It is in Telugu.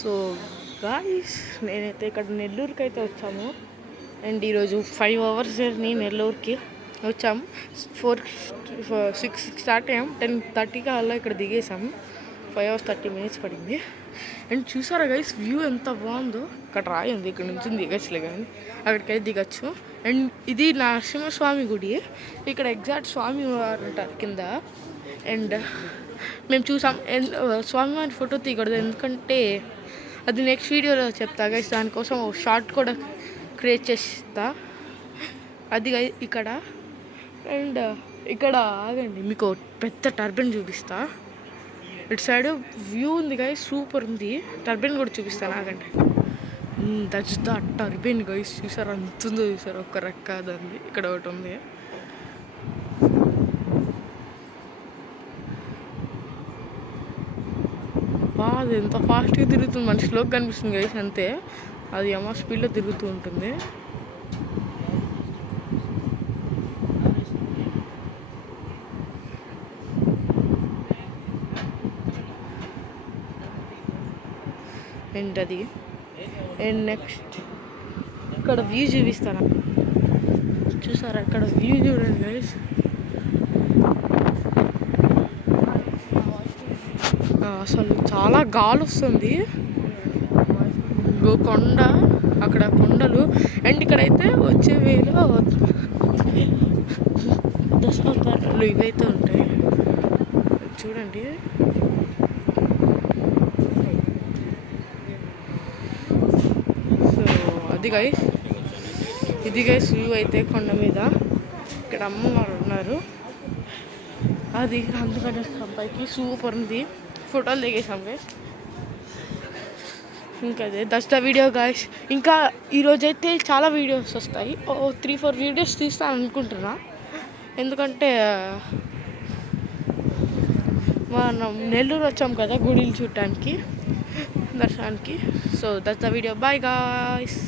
సో గాయ్స్, నేనైతే ఇక్కడ నెల్లూరుకి అయితే వచ్చాము. అండ్ ఈరోజు 5 hours జర్నీ నెల్లూరుకి వచ్చాము. 6 స్టార్ట్ అయ్యాం. 10:30కి అలా ఇక్కడ దిగేసాము. 5 hours 30 minutes పడింది. అండ్ చూసారా గైస్, వ్యూ ఎంత బాగుందో. ఇక్కడ రాయి ఉంది, ఇక్కడ నుంచి దిగచ్చులే కానీ అక్కడికైతే దిగచ్చు. అండ్ ఇది నరసింహస్వామి గుడి. ఇక్కడ ఎగ్జాక్ట్ స్వామి వారు ఉంటారు కింద. అండ్ మేము చూసాం. స్వామివారి ఫోటో తీయకూడదు, ఎందుకంటే అది నెక్స్ట్ వీడియోలో చెప్తా గైస్. దానికోసం షార్ట్ కూడా క్రియేట్ చేస్తా. అది ఇక్కడ. అండ్ ఇక్కడ ఆగండి, మీకు పెద్ద టర్బైన్ చూపిస్తా. ఇటు సైడ్ వ్యూ ఉంది గైస్, సూపర్ ఉంది. టర్బైన్ కూడా చూపిస్తాను, ఆగండి. That's the turbine guys. చూసారు అంత ఉందో, చూసారు ఒక్క రెక్క దాన్ని. ఇక్కడ ఒకటి ఉంది. అది ఎంత ఫాస్ట్గా తిరుగుతుంది, మన స్లోగా కనిపిస్తుంది గైస్ అంతే. అది ఏమో స్పీడ్లో తిరుగుతూ ఉంటుంది. అండ్ అది. అండ్ నెక్స్ట్ ఇక్కడ వ్యూ చూపిస్తాను. చూసారా ఇక్కడ వ్యూ చూడండి గైస్. అసలు చాలా గాలి వస్తుంది. కొండ, అక్కడ కొండలు. అండ్ ఇక్కడైతే వచ్చే వేలో దశావతారాలు ఇవైతే ఉంటాయి చూడండి. సో అది గైస్, ఇది గైస్ వ్యూ అయితే కొండ మీద. ఇక్కడ అమ్మవారు ఉన్నారు. అది అందుకని అబ్బాయికి సూపర్ ఉంది. ఫోటోలు దిగేసాం గైస్. ఇంకా అదే దట్స్ ద వీడియో గైస్. ఇంకా ఈరోజైతే చాలా వీడియోస్ వస్తాయి. 3-4 వీడియోస్ తీస్తాను అనుకుంటున్నా, ఎందుకంటే మనం నెల్లూరు వచ్చాం కదా గుడిలు చూడటానికి, దర్శనానికి. So that's the video. Bye guys.